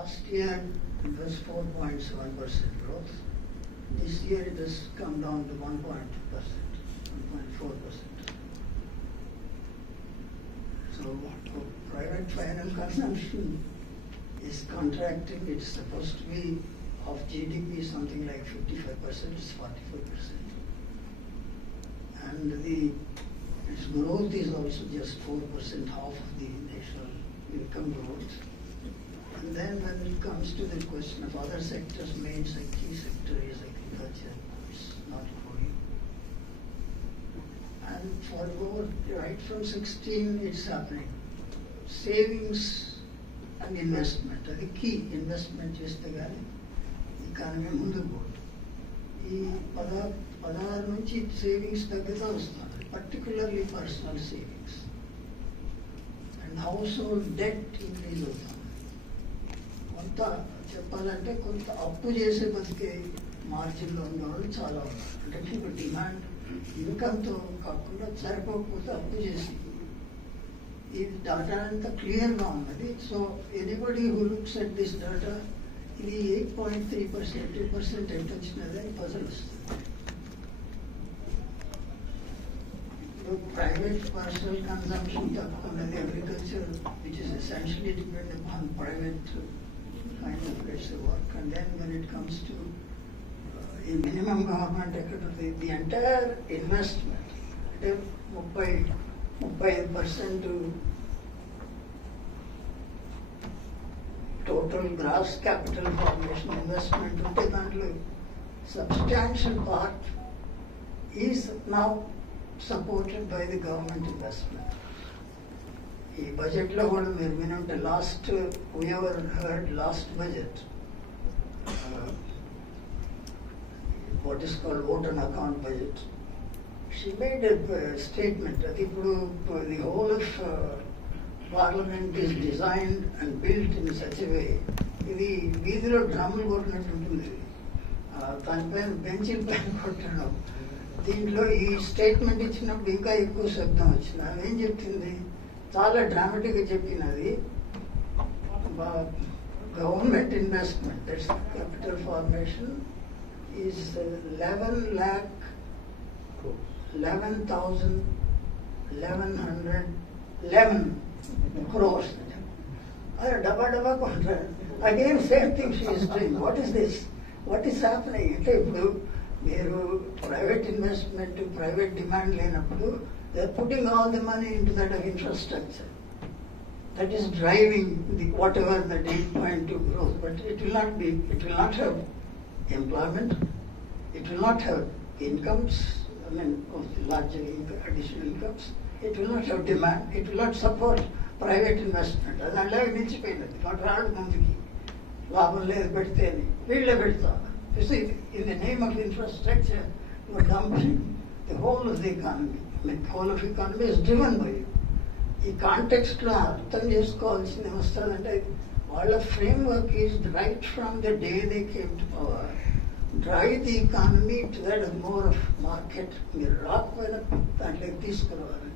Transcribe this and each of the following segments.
Last year it was 4.7% growth. This year it has come down to 1.4%. So private final consumption is contracting. It's supposed to be of GDP something like 55%, it's 44%. And its growth is also just 4%, half of the national income growth. And then when it comes to the question of other sectors, main key sector is agriculture. It's not growing. And for right from 16, it's happening. Savings and investment. The key investment చేస్తే కానీ economy ముందుకు పోదు. ఈ 16 నుంచి savings తగ్గుతూ వస్తుంది, particularly personal savings and house hold debt increase అవుతుంది. కొంత చెప్పాలంటే కొంత అప్పు చేసే బతికే మార్జిన్లో ఉన్నవాళ్ళు చాలా ఉన్నారు. అంటే మీకు డిమాండ్ ఇన్కమ్తో కాకుండా సరిపోకపోతే అప్పు చేసి ఈ డాటా అంతా క్లియర్గా ఉన్నది. So anybody who looks at this data ఇది 8.3%, 2% ఎంత వచ్చినది అని పజల్ వస్తుంది. ఇప్పుడు ప్రైవేట్ పర్సనల్ కన్సంప్షన్ తక్కువ ఉన్నది. Agriculture which is essentially depend upon private kind of let's say work, and then when it comes to in minimum government equity, the entire investment, 35% total gross capital formation investment unte dantlo substantial part is now supported by the government investment. ఈ బడ్జెట్లో కూడా మీరు వినుంటే last last budget what is called vote and account budget, she made statement. అది ఇప్పుడు the whole of parliament is designed and built in such way, ఇది వీధిలో డ్రమ్లు కొట్టినట్టు ఉంటుంది. దానిపైన బెంచీల పైన కొట్టడం. దీంట్లో ఈ స్టేట్మెంట్ ఇచ్చినప్పుడు ఇంకా ఎక్కువ శబ్దం వచ్చింది. ఆమె ఏం చెప్తుంది, చాలా డ్రామాటిక్గా చెప్పినది, government investment that's capital formation is 11,1111 crores. అదే డబ్బా కొంటారు. Again same thing she is doing. What is this, what is happening అంటే ఇప్పుడు మీరు ప్రైవేట్ ఇన్వెస్ట్మెంట్, ప్రైవేట్ డిమాండ్ లేనప్పుడు they are putting all the money into that infrastructure that is driving whatever that 8.2 growth, but it will not have employment, it will not have incomes, I mean of the larger additional incomes, it will not have demand, it will not support private investment. అది అలాగే నిలిచిపోయినది. వాటి రాడు ముందుకి లాభం లేదు పెడితేనే వీళ్ళే పెడతారు. In the name of infrastructure you are dumping the whole of the economy. The whole of economy is driven by it. ఈ కాంటెక్స్ట్లో అర్థం చేసుకోవాల్సింది ఏమొస్తుందంటే వాళ్ళ framework is right from the day they came to power, drive the economy to that more of market. మీరు రాకపోయినా దాంట్లోకి తీసుకురావాలి.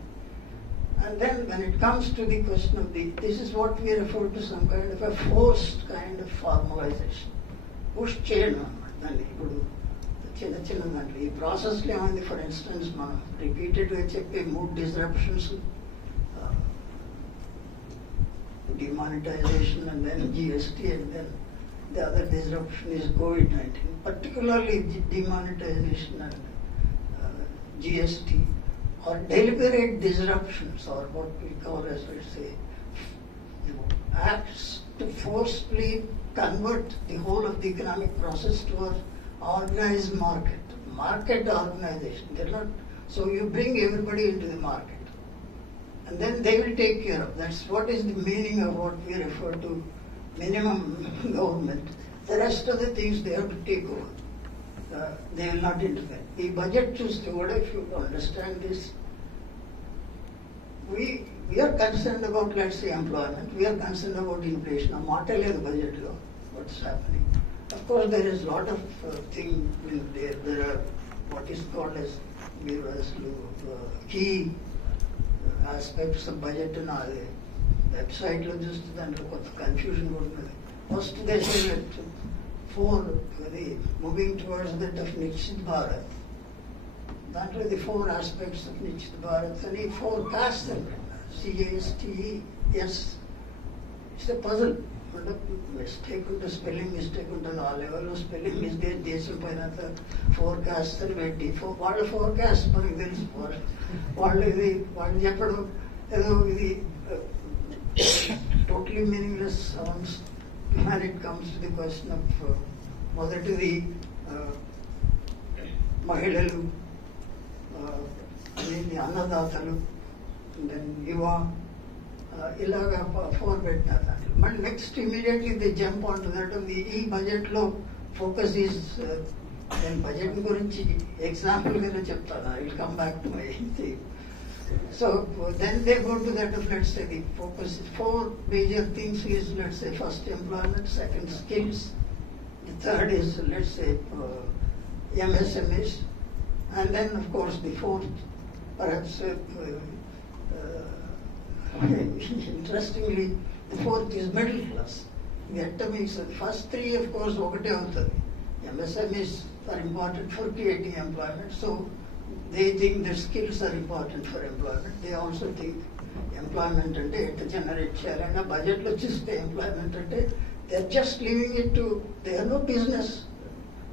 And then when it comes to the question of this is what we refer to some kind of a forced kind of formalisation. Push చేయడం అన్నమాట దాన్ని. ఇప్పుడు చిన్న చిన్న దాంట్లో ఈ ప్రాసెస్లో ఏమైంది, ఫర్ ఇన్స్టెన్స్ మనం రిపీటెడ్గా చెప్పే 3 disruptions, demonetization and then GST, and then the other disruption is COVID-19. Particularly demonetization and GST or deliberate disruptions, or what we call as we say acts to forcefully convert the whole of the economic process to an organized market organization. They're not, so you bring everybody into the market and then they will take care of. That's what is the meaning of what we refer to minimum government. The rest of the things they have to take over. They will not interfere. The budget చూస్తే కూడా, if you understand this, we are concerned about, let's say, employment. We are concerned about inflation. ఆ మాట లేదు budget లో. What's happening? Of course, there is a lot of things there. There are what is called as key aspects of budget. And వెబ్సైట్లో చూస్తే దాంట్లో కొంత confusion కూడా ఉన్నది. First they say that four, moving towards that of Nikshit Bharat. That were the four aspects of Nikshit Bharat. And he four casts them. CASTES. It's a puzzle. Mistake unto spelling mistake ఉంటుంది ఆ లెవెల్లో spelling mistake దేశం పైన forecast అని పెట్టి వాళ్ళ forecast మనకి తెలుసు వాళ్ళు చెప్పడం ఏదో ఇది totally meaningless sounds when it comes to the question of మొదటిది మహిళలు అన్నదాతలు దెన్ యువ ఇలాగా ఫోర్ పెట్టినారు దాంట్లో మళ్ళీ next immediately the jump on to that ఈ బడ్జెట్లో ఫోకస్ ఈజ్ నేను బడ్జెట్ గురించి ఎగ్జాంపుల్గానే చెప్తాను I will come back to my thing. So then they go to that of, let's say, the focus. Four major things is, let's say, first employment, second skills, the third is, let's say, MSMEs, and then of course the fourth, perhaps interestingly, the fourth is middle class. The atomics, the first three, of course, okate avutadi. MSMEs are important for creating employment, so they think that skills are important for employment. They also think employment ante etta generate cheyalana budget lo chuste employment ante they are just leaving it to, they have no business.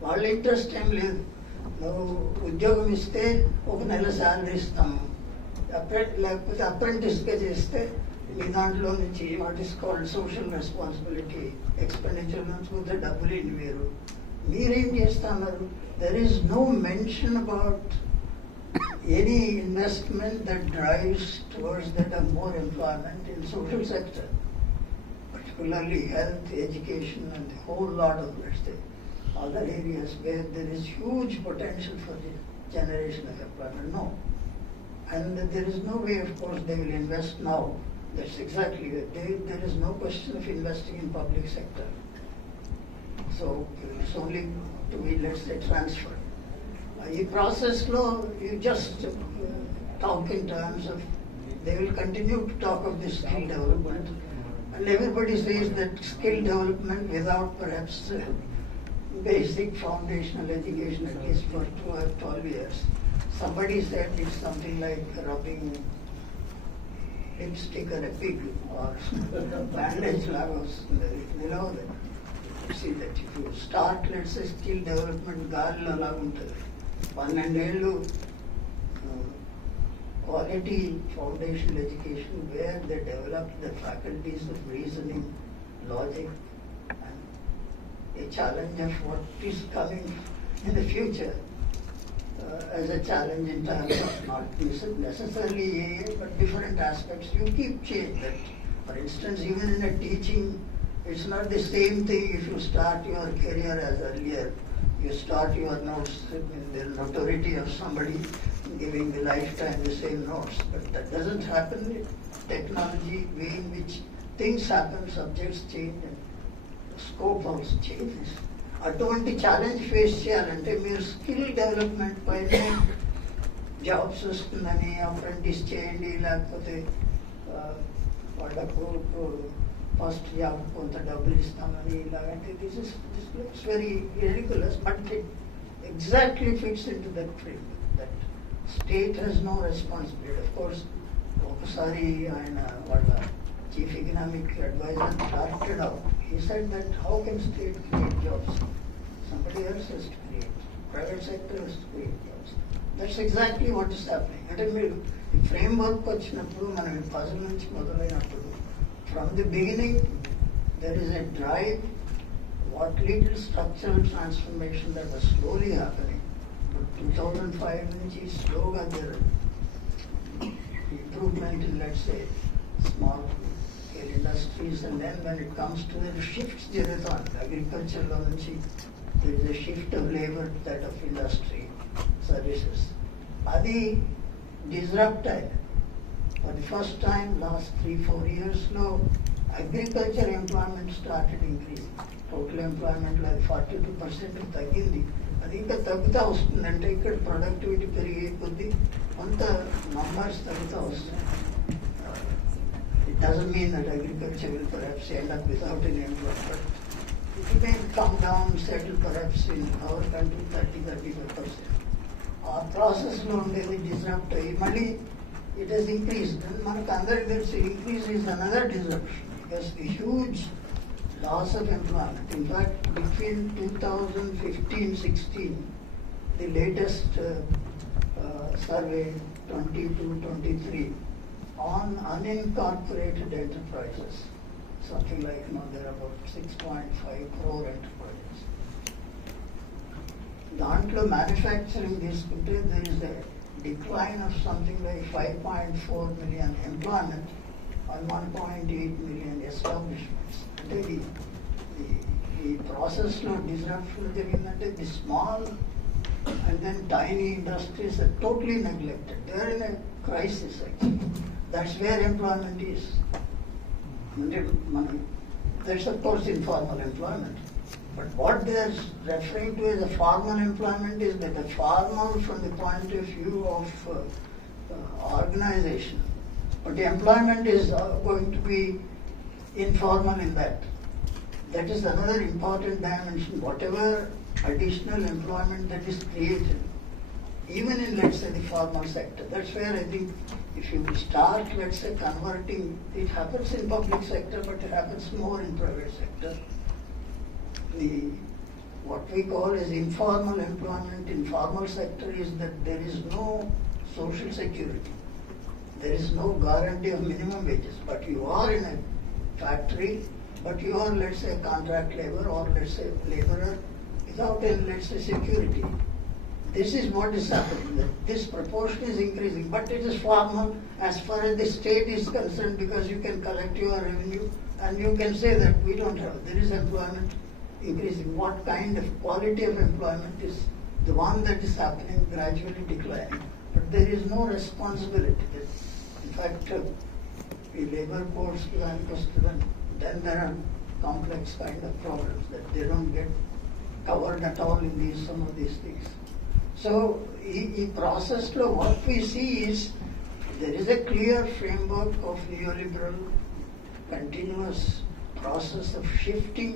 వాళ్ళ interest ఏం లేదు. నువ్వు ఉద్యోగం ఇస్తే ఒక నెల salary ఇస్తాము, లేకపోతే అప్రెంటిస్గా చేస్తే మీ దాంట్లో నుంచి what is called social responsibility expenditure నుంచి కొంత డబ్బులు ఏంటి మీరేం చేస్తున్నారు. There is no mention about any investment that drives towards that of more employment in social sector, particularly health, education, and a whole lot of, let's say, other areas where there is huge potential for the generation of employment. No. And there is no way, of course, they will invest now. That's exactly it. There is no question of investing in public sector. So it's only to be, let's say, transferred. ఈ ప్రాసెస్లో you just talk in terms of they will continue to talk of the skill development and everybody says that skill development without perhaps basic foundational education at least for 12 years. Somebody said it's something like rubbing lipstick on a pig or bandage లాగా వస్తుంది. You know that. See that if you start, let's say, skill development గాలిలో లాగా ఉంటుంది. 12 ఏళ్ళు quality foundational education where they develop the faculties of reasoning, logic, and a challenge of what is coming in the future as a challenge in terms of not necessarily AA, but different aspects. You keep change that. For instance, even in a teaching, it's not the same thing if you start your career as earlier. You start your notes in the notoriety of somebody giving the lifetime the same notes. But that doesn't happen with technology, way in which things happen, subjects change, and the scope also changes. అటువంటి challenge face చేయాలంటే మీరు skill development పైన jobs వస్తుందని apprentice చేయండి, లేకపోతే వాళ్ళకు first job కొంత డబ్బులు ఇస్తామని ఇలాగంటే this looks very ridiculous, but it exactly fits into that frame. That state has no responsibility. Of course, ఒకసారి ఆయన వాళ్ళ chief economic adviser chartered out. He said that how can state create jobs? Somebody else has to create. Private sector has to create jobs. That's exactly what is happening. అంటే మీరు frame work వచ్చినప్పుడు మనం ఈ puzzle నుంచి మొదలైనప్పుడు from the beginning there is a drive, what little structural transformation that was slowly happening. But 2005 నుంచి slowly there improvement in, let's say, small scale industries, and then when it comes to the shifts జరుగుతాయి అగ్రికల్చర్లో నుంచి there is a shift of labor to that of industry, services. అది disrupt అయ్యింది. For the first time, last 3-4 years, agriculture employment started increasing. Total employment like 42% తగ్గింది. అది ఇంకా తగ్గుతా వస్తుందంటే ఇక్కడ productivity పెరిగే కొద్దీ కొంత నంబర్స్ తగ్గుతా వస్తుంది. It doesn't mean that agriculture will perhaps end up without any employment, but come down, settle perhaps in our country 30-35%. Our process లో ఉండేది disrupt అయ్యి మళ్ళీ it has increased. And మనకు అందరికి తెలిసి increase is another disruption because the huge loss of employment. In fact, between 2015-16, the latest survey 22-23 on unincorporated enterprises, something like there are about 6.5 crore enterprises. దాంట్లో manufacturing తీసుకుంటే there is a decline of something like 5.4 million employment on 1.8 million establishments. అంటే ఈ ప్రాసెస్లో disruption జరిగిందంటే the small and then tiny industries are totally neglected. They are in a crisis actually. That's where employment is. There's of course informal employment. But what they are referring to as a formal employment is that the formal from the point of view of organization. But the employment is going to be informal in that. That is another important dimension. Whatever additional employment that is created, even in, let's say, the formal sector. That's where I think if you start, let's say, converting, it happens in public sector, but it happens more in private sector. What we call as informal employment in formal sector is that there is no social security. There is no guarantee of minimum wages, but you are in a factory, but you are, let's say, contract labor or, let's say, laborer without a, let's say, security. This is what is happening. This proportion is increasing, but it is formal as far as the state is concerned because you can collect your revenue and you can say that we don't have, there is employment increasing. What kind of quality of employment is the one that is happening gradually declining, but there is no responsibility. In fact, the labor codes, then there are complex kind of problems that they don't get covered at all in some of these things. So, in process lo what we see is there is a clear framework of neoliberal continuous process of shifting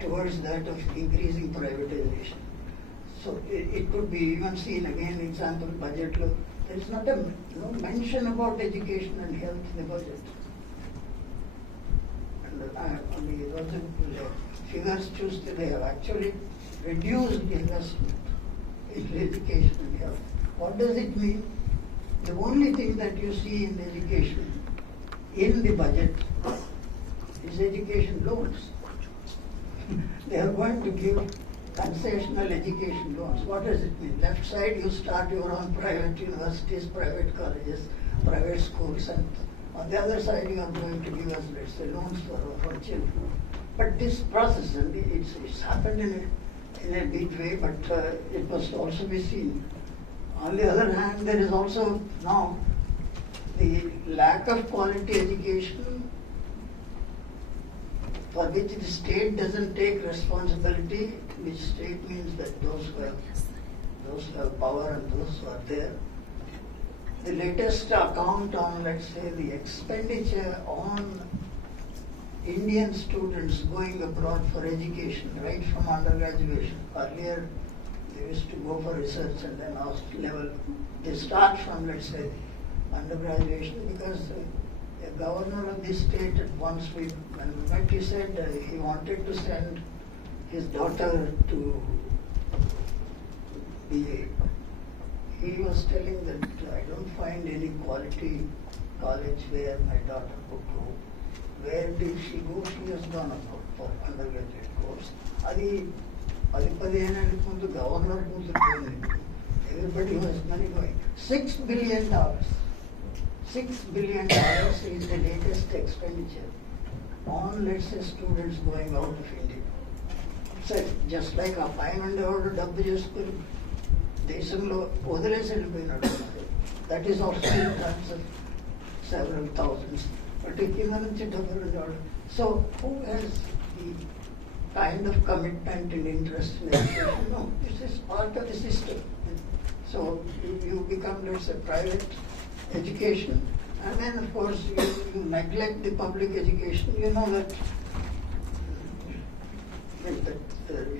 towards that of increasing privatization. So it could be even seen again, example, budget lo. There is not a mention about education and health in the budget. And figures చూస్తే they have actually reduced investment in education and health. What does it mean? The only thing that you see in education in the budget is education loans. They are going to give concessional education loans. What does it mean? Left side, you start your own private universities, private colleges, private schools, and on the other side, you are going to give us, let's say, loans for children. But this process, and it's happened in a big way, but it must also be seen. On the other hand, there is also now the lack of quality education for which the state doesn't take responsibility, which state means that those who have power and those who are there. The latest account on, let's say, the expenditure on Indian students going abroad for education, right from undergraduation. Earlier, they used to go for research and then level. They start from, let's say, undergraduation because the governor of the state at once, when we met, he said he wanted to send his daughter to BA. He was telling that I don't find any quality college where my daughter could go. Where did she go? She has gone abroad for undergraduate course. అది 15 ఏళ్ళ ముందు governor కూతురు పోయింది. Everybody was money going. $6 billion. $6 billion is the latest expenditure on, let's say, students going out of India. So just like a పైన ఉండేవాడు డబ్బు చేసుకుని దేశంలో వదిలేసి వెళ్ళిపోయినాడు. That is also in terms of several thousands. But కింద నుంచి డబ్బులు ఉండేవాడు. So who has the kind of commitment and interest in education? No, this is part of the system. So you become, let's say, private education, and then of course you neglect the public education. You know that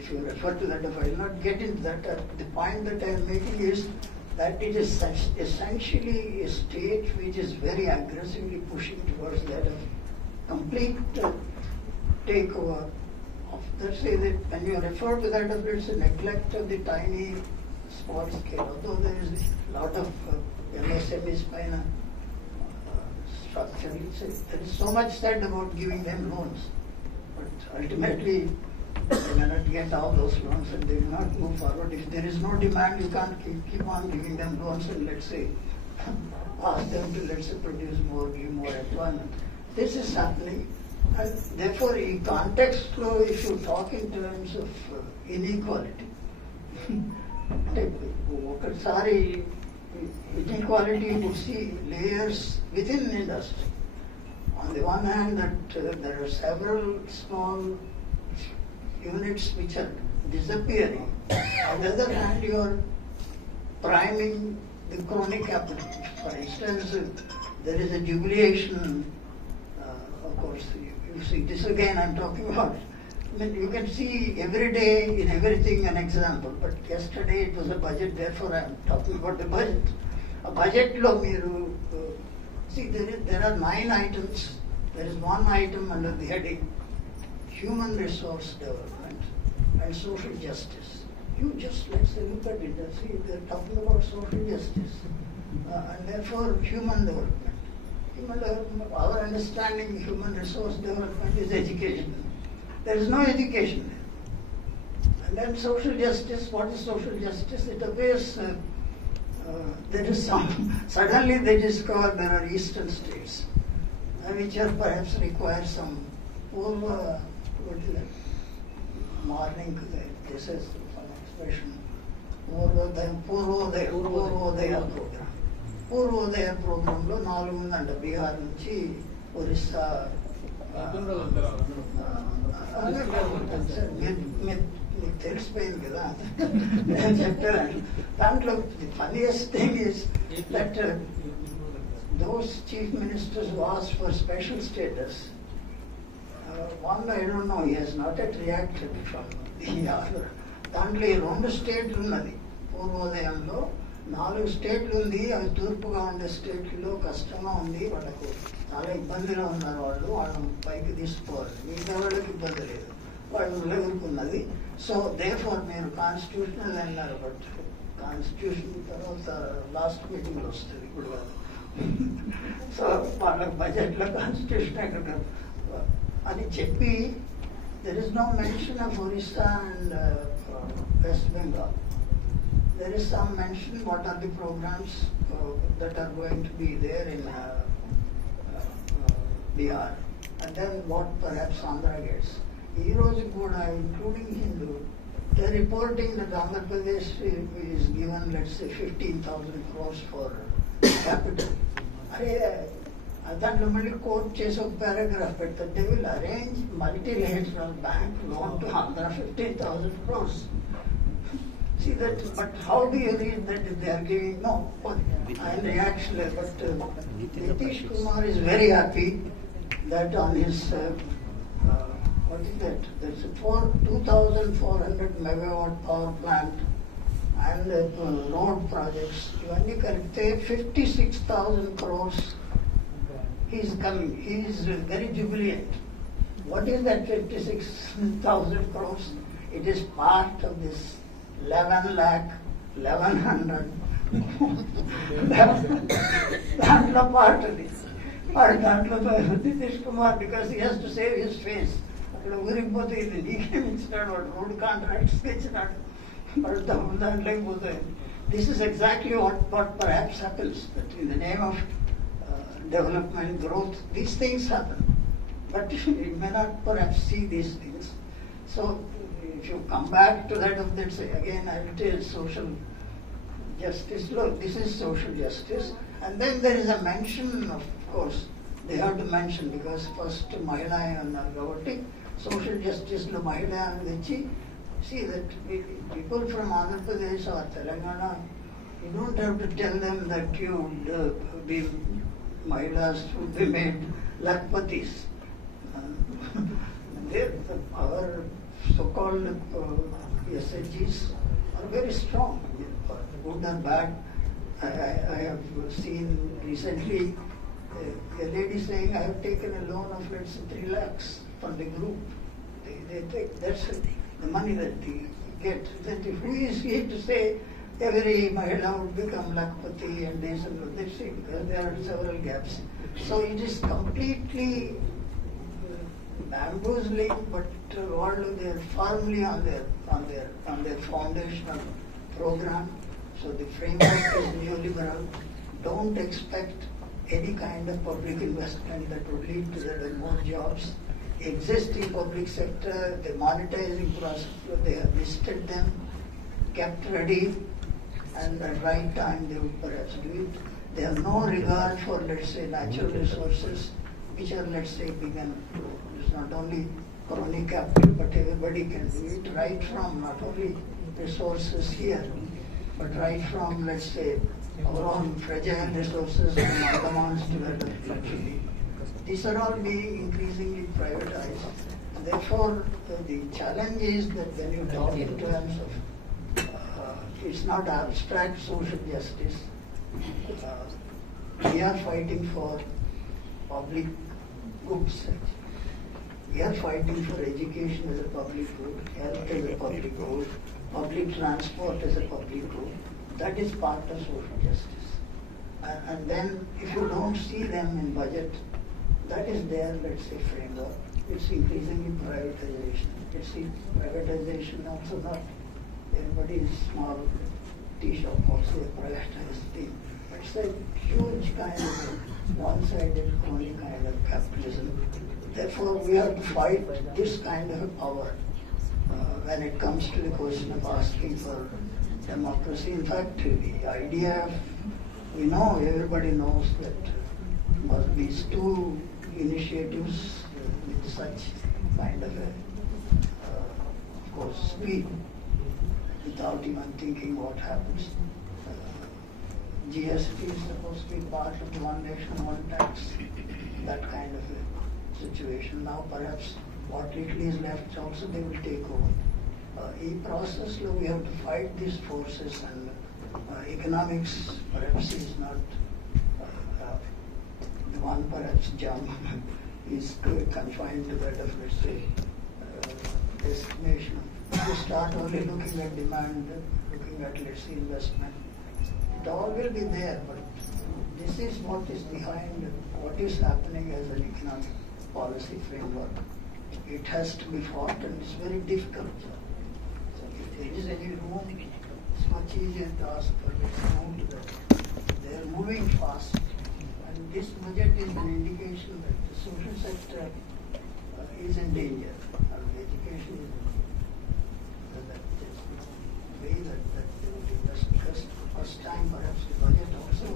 if you refer to that, I will not get into that. The point that I am making is that it is essentially a state which is very aggressively pushing towards that of complete takeover of, let's say that when you refer to that of it's a neglect of the tiny small scale, although there is a lot of MSME spina structure, there is so much said about giving them loans, but ultimately they may not get all those loans and they will not move forward. If there is no demand, you can't keep on giving them loans and let's say ask them to, let's say, produce more, give more employment. This is happening, and therefore in context flow, if you talk in terms of inequality, ఒకసారి inequality you would see layers within industry. On the one hand, that there are several small units which are disappearing. On the other hand, you are priming the chronic capital. For instance, there is a jubilation, of course, you see this again I'm talking about. I mean, you can see every day in everything an example, but yesterday it was a budget, therefore I'm talking about the budget. A budget lo meeru, see there are 9 items, there is one item under the heading human resource development and social justice. You just let's say look at it and see they're talking about social justice and therefore human development. Human development, our understanding human resource development is education. There is no education there. And then social justice, what is social justice? It appears there is suddenly they discover there are eastern states which are perhaps require some what is that? Morning, this is some expression, Purvodaya program. Purvodaya program lo 4 ఉందంట బీహార్ నుంచి ఒరిస్సా మీకు తెలిసిపోయింది కదా నేను చెప్పాను దాంట్లో the funniest thing is that those chief ministers who asked for special status, one I don't know, he has not yet reacted from the other. దాంట్లో 2 స్టేట్లు ఉన్నది పూర్వోదయంలో 4 స్టేట్లు ఉంది. అవి తూర్పుగా ఉండే స్టేట్లో కష్టంగా ఉంది, వాళ్ళకు చాలా ఇబ్బందిలో ఉన్నారు, వాళ్ళని పైకి తీసుకోవాలి. మిగతా వాళ్ళకి ఇబ్బంది లేదు, వాళ్ళు ఎదుర్కొన్నది. సో దేర్ఫోర్ మీరు కాన్స్టిట్యూషనల్ అన్నారు, బట్ కాన్స్టిట్యూషన్ తర్వాత లాస్ట్ మీటింగ్లో వస్తుంది, ఇప్పుడు కాదు. సో వాళ్ళకి బడ్జెట్లో కాన్స్టిట్యూషన్ ఎక్కడ అని చెప్పి there is no mention of Orissa and West Bengal. There is some mention what are the programs that are going to be there in Bihar, and then what perhaps Andhra gets. Ee roju kuda, including Hindu, they are reporting that Andhra Pradesh is given, let's say, 15,000 crores for capital. దాంట్లో మళ్ళీ coat చేసి ఒక paragraph పెడతారు, they will arrange multilateral bank loan to Andhra 15,000 crores. See that, but how do you read that they are giving? No, I am actually, but Nitish Kumar is very happy that on his what is that? There's a 2,400 megawatt power plant and road projects. ఇవన్నీ కలిపితే 56,000 crores. He is coming. He is very jubilant. What is that 56,000 crores? It is part of this 11,100,000. దాంట్లో part of this. దాంట్లో Nitish Kumar, because he has to save his face. అక్కడ ఊరికి పోతే ఇది నీకేమి ఇచ్చినాడు, వాడు రోడ్ కాంట్రాక్ట్స్ ఇచ్చినాడు, వాడు దాంట్లోకి పోతాయి. This is exactly what perhaps happens, that in the name of development, growth, these things happen. But you may not perhaps see these things. So if you come back to that of that, say again I will tell social justice. Look, this is social justice. And then there is a mention, of course, they have to mention, because first Mahila and Gavati, social justice lo Mahila and Vichi. See that people from Andhra Pradesh or Telangana, you don't have to tell them that you would be Mahilas would be made lakpatis. Our so-called SHGs are very strong, good or bad. I have seen recently a lady saying, I have taken a loan of, let's say, 3 lakhs from the group. They take, that's the money that they get. Then who is he to say every Mahila would become Lakpati and this and that? Because there are several gaps. So it is completely bamboozling, but all they are firmly on their foundational program. So the framework is neoliberal. Don't expect any kind of public investment that would lead to that more jobs. Existing public sector, the monetizing process, they have listed them, kept ready, and at the right time they would perhaps do it. They have no regard for, let's say, natural resources, which are, let's say, begun. It's not only crony capital, but everybody can do it, right from not only resources here, but right from, let's say, our own fragile resources from Andamans to Lakshadweep. These are all being increasingly privatized. Therefore, the challenge is that when you talk in terms of, it's not abstract social justice. We are fighting for public goods. We are fighting for education as a public good, health as a public good, public transport as a public good. That is part of social justice. And then if you don't see them in budget, that is their, let's say, framework. It's increasingly privatization. It's privatization also not everybody's small tea shop also a privatized thing. It's a huge kind of one-sided, crony kind of capitalism. Therefore, we have to fight this kind of power when it comes to the question of asking for democracy. In fact, the idea, we know, everybody knows that these two initiatives with such kind of course, speed, without even thinking what happens. GST is supposed to be part of the one nation, one tax, that kind of a situation. Now perhaps what little is left also they will take over. In process, we have to fight these forces, and economics perhaps is not the one perhaps jump is confined to that of, let's say, destination. If you start only looking at demand, looking at, let's say, investment, it all will be there, but this is what is behind what is happening as an economic policy framework. It has to be fought, and it's very difficult. So if there is any room, it's much easier to ask for room to that. They are moving fast, and this budget is an indication that the social sector is in danger, and education is in danger. Way that they would invest, because first time perhaps the budget also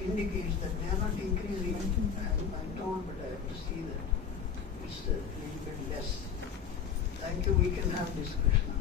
indicates that they are not increasing. I'm told, but I have to see that it's a little bit less. Thank you. We can have discussion.